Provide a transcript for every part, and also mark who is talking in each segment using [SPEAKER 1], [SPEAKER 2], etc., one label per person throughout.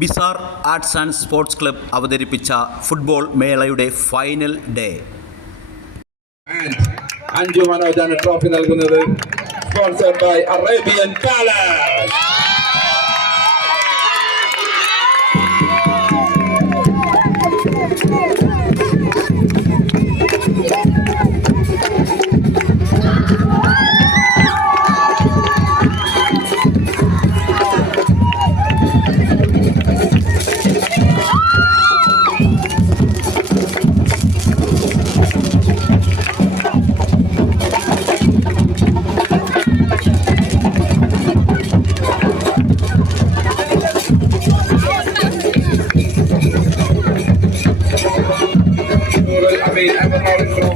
[SPEAKER 1] ബിസാർ arts and sports club അവതരിപ്പിച്ച football മേളയുടെ final day.
[SPEAKER 2] അഞ്ചു മനോജാണ് ട്രോഫി നൽകുന്നത്. Sponsored by Arabian Palace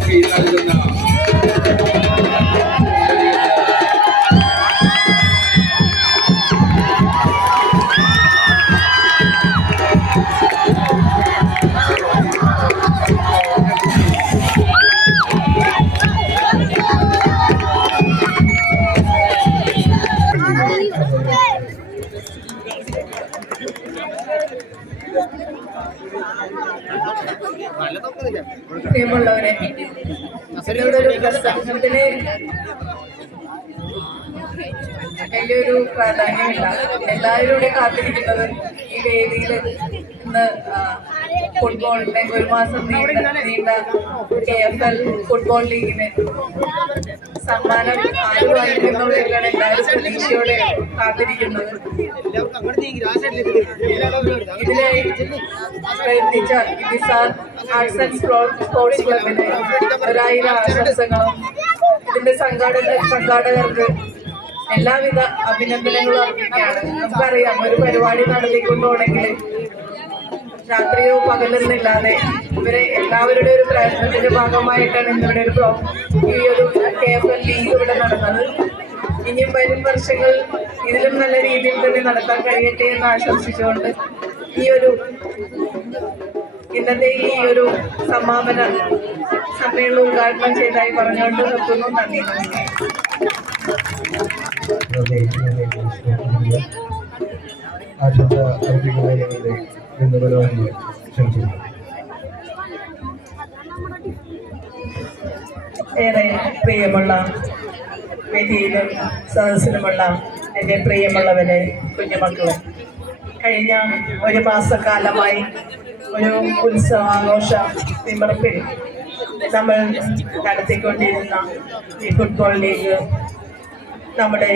[SPEAKER 2] trophy നൽകുന്ന
[SPEAKER 3] പ്രിയമുള്ളവരെ ഇവിടെ ഒരു പ്രാധാന്യമില്ല. എല്ലാവരും ഇവിടെ കാത്തിരിക്കുന്നത് ഈ വേദിയിൽ ഇന്ന് ഫുട്ബോളിന്റെ ഒരു മാസം നീണ്ട നീണ്ട കെ എഫ് എൽ ഫുട്ബോൾ ലീഗിന് സമ്മാനം പ്രതീക്ഷയോടെ കാത്തിരിക്കുന്നത് ഇതിലെ പ്രയത്നിച്ച നിസാർ ആർട്സ് ആൻഡ് സ്പോർട്സ് ക്ലബിന് ഒരായിരം ആശംസകളും ഇതിന്റെ സംഘാടക സംഘാടകർക്ക് എല്ലാവിധ അഭിനന്ദനങ്ങളും അർപ്പിക്കുകയാണ്. നമുക്കറിയാം ഒരു പരിപാടി നടത്തിക്കൊണ്ടുപോകണമെങ്കിൽ രാത്രിയോ പകലെന്നില്ലാതെ ഇവരെ എല്ലാവരുടെ ഒരു പ്രയത്നത്തിന്റെ ഭാഗമായിട്ടാണ് ഇന്നിവിടെ ഒരു ഈ ഒരു കെ എഫ് എൽ ലീഗ് ഇവിടെ നടന്നത്. ഇനിയും വരും വർഷങ്ങൾ ഇതിലും നല്ല രീതിയിൽ തന്നെ നടത്താൻ കഴിയട്ടെ എന്ന് ആശംസിച്ചുകൊണ്ട് ഈ ഒരു ഇന്നത്തെ ഈ ഒരു സമാപന സമ്മേളനം ഉദ്ഘാടനം ചെയ്തതായി പറഞ്ഞുകൊണ്ട് നിർത്തുന്നു. നന്ദി നമസ്കാരം.
[SPEAKER 4] മനോഹരനെ ക്ഷണിക്കുന്നു
[SPEAKER 3] ഏറെ പ്രിയമുള്ള വേദിയിലും സദസ്സിലുമുള്ള എന്റെ പ്രിയമുള്ളവരെ കുഞ്ഞുമക്കളെ കഴിഞ്ഞ ഒരു മാസക്കാലമായി ഒരു ഉത്സവാഘോഷ വിമർപ്പിൽ നമ്മൾ നടത്തിക്കൊണ്ടിരുന്ന ഈ ഫുട്ബോൾ ലീഗ് നമ്മുടെ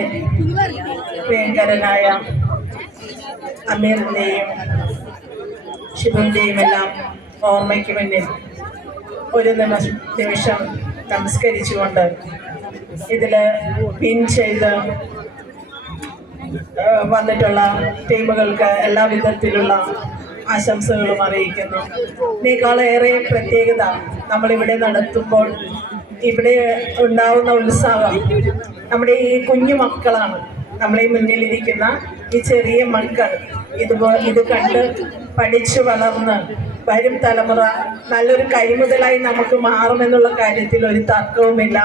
[SPEAKER 3] പ്രിയങ്കരനായ അമീറിന്റെയും ശിവന്റെയും എല്ലാം ഓർമ്മയ്ക്ക് മുന്നിൽ ഒരു നിമിഷ നമസ്കരിച്ചുകൊണ്ട് ഇതിൽ പിൻ ചെയ്ത് വന്നിട്ടുള്ള ടീമുകൾക്ക് എല്ലാ വിധത്തിലുള്ള ആശംസകളും അറിയിക്കുന്നു. ഇതിനേക്കാളേറെ പ്രത്യേകത നമ്മളിവിടെ നടത്തുമ്പോൾ ഇവിടെ ഉണ്ടാവുന്ന ഉത്സാഹം നമ്മുടെ ഈ കുഞ്ഞു മക്കളാണ്. നമ്മളെ മുന്നിലിരിക്കുന്ന ഈ ചെറിയ മക്കൾ. ഇതുപോലെ ഇത് കണ്ട് പഠിച്ചു വളർന്ന് വരും തലമുറ നല്ലൊരു കൈമുതലായി നമുക്ക് മാറുമെന്നുള്ള കാര്യത്തിൽ ഒരു തർക്കവുമില്ല.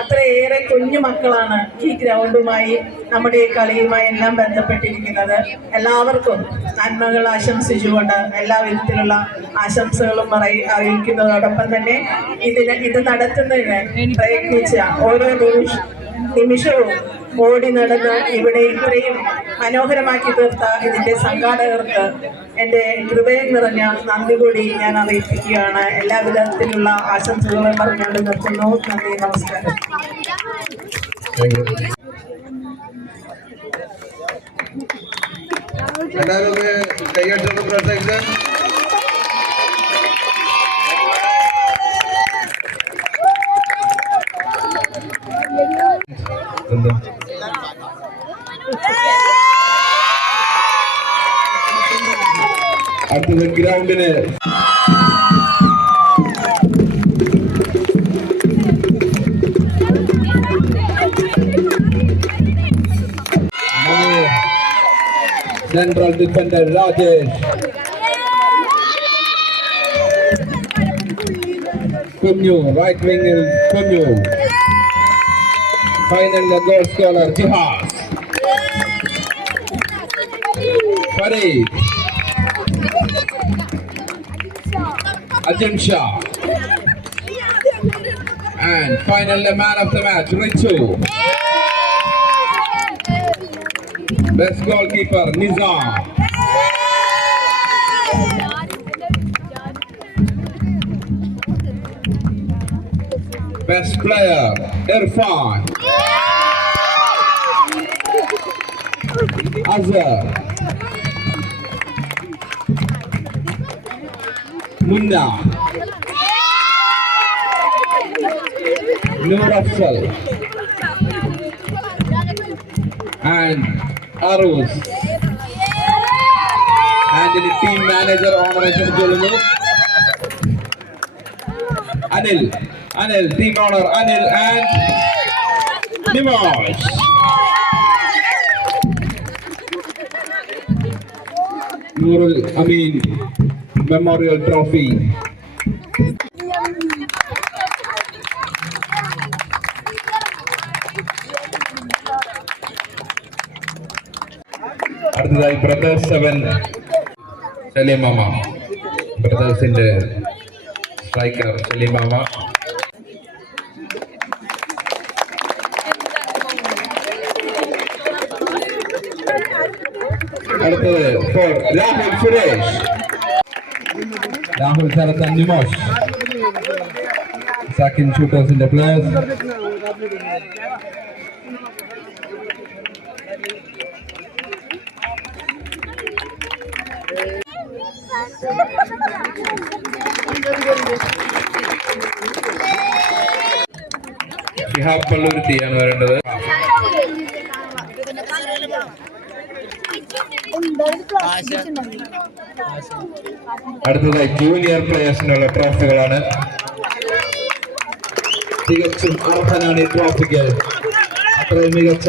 [SPEAKER 3] അത്രയേറെ കുഞ്ഞു മക്കളാണ് ഈ ഗ്രൗണ്ടുമായി നമ്മുടെ ഈ കളിയുമായി എല്ലാം ബന്ധപ്പെട്ടിരിക്കുന്നത്. എല്ലാവർക്കും നന്മകൾ ആശംസിച്ചുകൊണ്ട് എല്ലാ വിധത്തിലുള്ള ആശംസകളും അറിയി അറിയിക്കുന്നതോടൊപ്പം തന്നെ ഇതിന് ഇത് നടത്തുന്നതിന് പ്രയത്നിച്ച ഓരോ നിമിഷ നിമിഷവും ഓടി നടന്ന് ഇവിടെ ഇത്രയും മനോഹരമാക്കി തീർത്ത ഇതിന്റെ സംഘാടകർക്ക് എന്റെ ഹൃദയം നിറഞ്ഞ നന്ദി കൂടി ഞാൻ അറിയിപ്പിക്കുകയാണ്. എല്ലാ വിധത്തിലുള്ള ആശംസകളും പറഞ്ഞുകൊണ്ട് നിർത്തുന്നു. നന്ദി നമസ്കാരം.
[SPEAKER 2] എല്ലാവരും ഒന്ന് കൈയടിച്ചൊന്ന് പ്രോത്സാഹിക്കുക
[SPEAKER 4] എന്താ
[SPEAKER 2] അടുത്തത് ഗ്രൗണ്ടിന് സെൻട്രൽ ഡിഫൻഡർ രാജേഷ് കുഞ്ഞു റൈറ്റ് വിംഗിൽ Final goal gold scholar, Farid. Ajam Shah. And finally, man of the match, Ritu. Best goalkeeper, Nizam. Best player, Irfan. Azhar. Munna. Nur Afsal. And Arus. And the team manager, Honorable Anil. Anil team team owner Anil and Nurul Amin memorial trophy അടുത്തതായി brothers seven Salim Mama ബ്രദേഴ്സിന്റെ striker Salim Mama അടുത്തത് four Rahul Suresh Rahul Sharath Nimosh. സാക്കിൻ ഷൂട്ടേഴ്സിന്റെ players Shihab പള്ളുരുത്തിയാണ് വരേണ്ടത്. അടുത്തതായി junior പ്ലേയേഴ്സിനുള്ള ട്രോഫികളാണ് തികച്ചും അർഹനാണ് ഈ ട്രോഫിക്ക് അത്രയും മികച്ച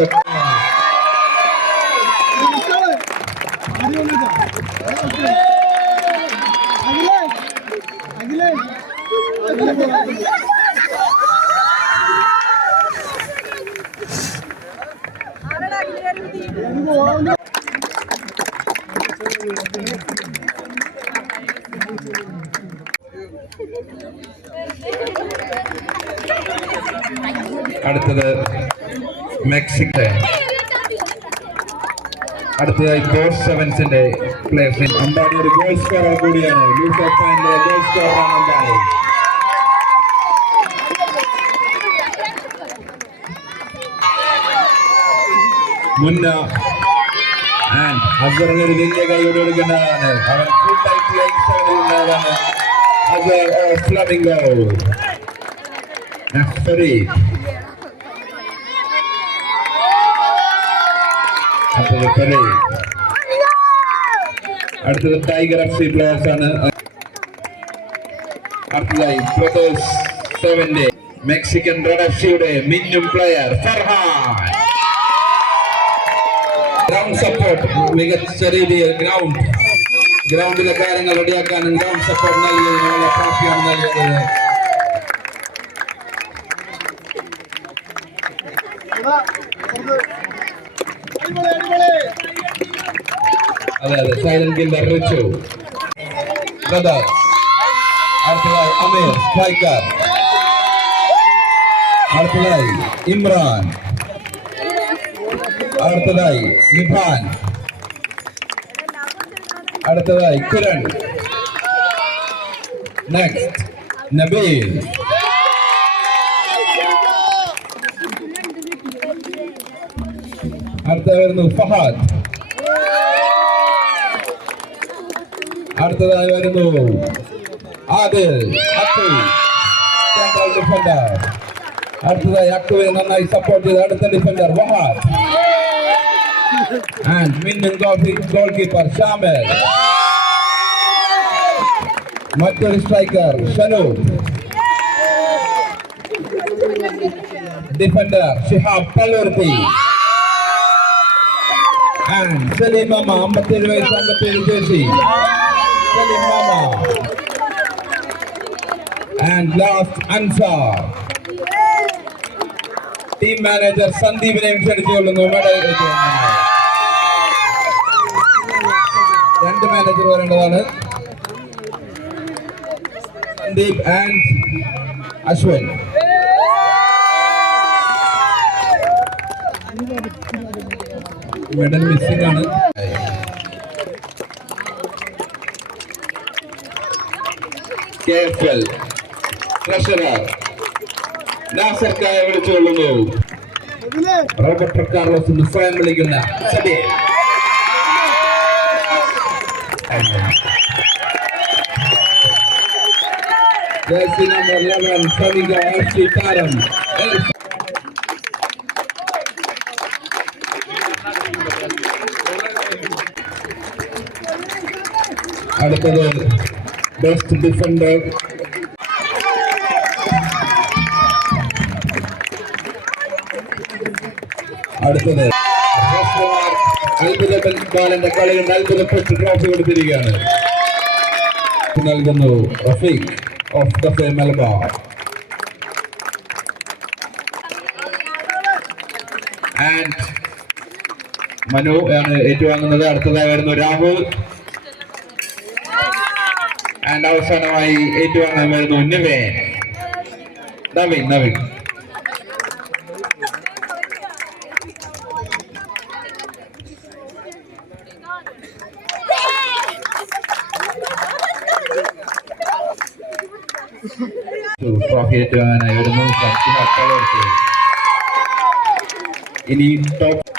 [SPEAKER 2] അടുത്തത് മെക്സിക്കോ അടുത്തതായി ബോസ് സെവൻസിന്റെ പ്ലേയേഴ്സ് അമ്പാടി ഒരു ഗോൾ സ്കോറർ കൂടിയാണ്. ലൂസ് ഫൈനലിലെ ഗോൾ സ്കോറാണ് അമ്പാടി. മുന്ന ആൻഡ് അസറിന് ഒരു വലിയ കൈ കൊടുക്കുന്നതാണ് അവൻ ലൈൻ സെവനിലുള്ളതാണ് അസർ ഫ്ലമിംഗോ ഫരീദ് അടുത്തത് ടൈഗർ എഫ് സി പ്ലെയേഴ്സ് ആണ്. അടുത്തതായി ബ്രദേഴ്സ് സെവന്റെ മെക്സിക്കൻ റെഡ് എഫ് സിയുടെ മിന്നും പ്ലെയർ ഫർഹാൻ. ഗ്രൗണ്ട് സപ്പോർട്ട് മികച്ച രീതിയിൽ ഗ്രൗണ്ട് ഗ്രൗണ്ടിലെ കാര്യങ്ങൾ റെഡിയാക്കാനും ഗ്രൗണ്ട് സപ്പോർട്ട് നൽകിയതിനുള്ള ട്രോഫിയാണ് നൽകുന്നത് അതെ അതെ. സൈലന്റ് കില്ലർ റിച്ചു അടുത്തതായി അമീർ സ്ട്രൈക്കർ. അടുത്തതായി ഇമ്രാൻ. അടുത്തതായി നിഭാൻ അടുത്തതായി കിരൺ. നെക്സ്റ്റ് നബീൽ. അടുത്ത വരുന്നു ഫഹാദ്. അടുത്തതായി വരുന്നു ആദിൽ സെൻട്രൽ ഡിഫൻഡർ അടുത്തതായി അക്കുവിനെ നന്നായി സപ്പോർട്ട് ചെയ്ത് അടുത്ത ഡിഫൻഡർ വഹാദ് ആൻഡ് മിന്നും ഗോൾ കീപ്പർ ഷാമിൽ. മറ്റൊരു striker Shanu defender Shihab Palluruthy and Saleem അമ്മ അമ്പത്തേഴ് വയസ്സ് അമ്പത്തേഴ് jersey. Saleem mama and last Ansar team manager സന്ദീപിനെയും ക്ഷണിച്ചുകൊള്ളുന്നു. മെഡൽ രണ്ട് മാനേജർ വരേണ്ടതാണ്. Sandeep and Ashwan medal missing ആണ്. കെ എഫ് എൽ ട്രഷറർ നാസർക്കായ വിളിച്ചുകൊള്ളുന്നു റോബർട്ട് കാർലോസ് സ്വയം വിളിക്കുന്ന ജേഴ്സി നമ്പർ 11 സവിക എഫ് സി താരം. അടുത്തത് ബെസ്റ്റ് defender. അടുത്തത്. അത്ഭുത ബാലന്റെ കളി കൊണ്ട് അത്ഭുതപ്പെട്ട് ട്രോഫി കൊടുത്തിരിക്കുകയാണ്. നൽകുന്നു റഫീഖ് ഓഫ് ദ ഫേ മലബാർ ആൻഡ് മനു ആണ് ഏറ്റുവാങ്ങുന്നത്. അടുത്തതായി വരുന്നു രാഹുൽ. ആൻഡ് അവസാനമായി ഏറ്റുവാങ്ങാൻ വരുന്നു നിവേൻ നവീൻ നവീൻ ട്രോഫി ഏറ്റുവാങ്ങാനായി വരുന്നു ഇനി ടോപ്പ്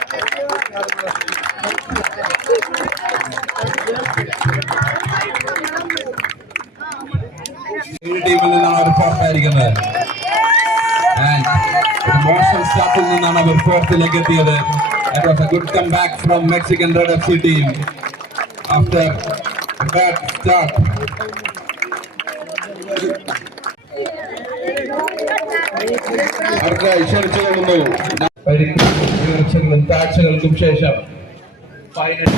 [SPEAKER 2] ടീമിൽ നിന്നാണ് അവർ പുറത്തായിരിക്കുന്നത്. മോശം സ്റ്റാർട്ടിൽ നിന്നാണ് അവർ ഫോർത്തിലേക്ക് എത്തിയത്. That was a good comeback from Mexican Red FC team. After a bad start. ഉയർച്ചകളും താഴ്ചകൾക്കും ശേഷം ഫൈനൽ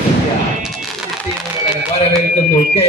[SPEAKER 2] ടീമുകളെ വരവേൽക്കുന്നു. കെ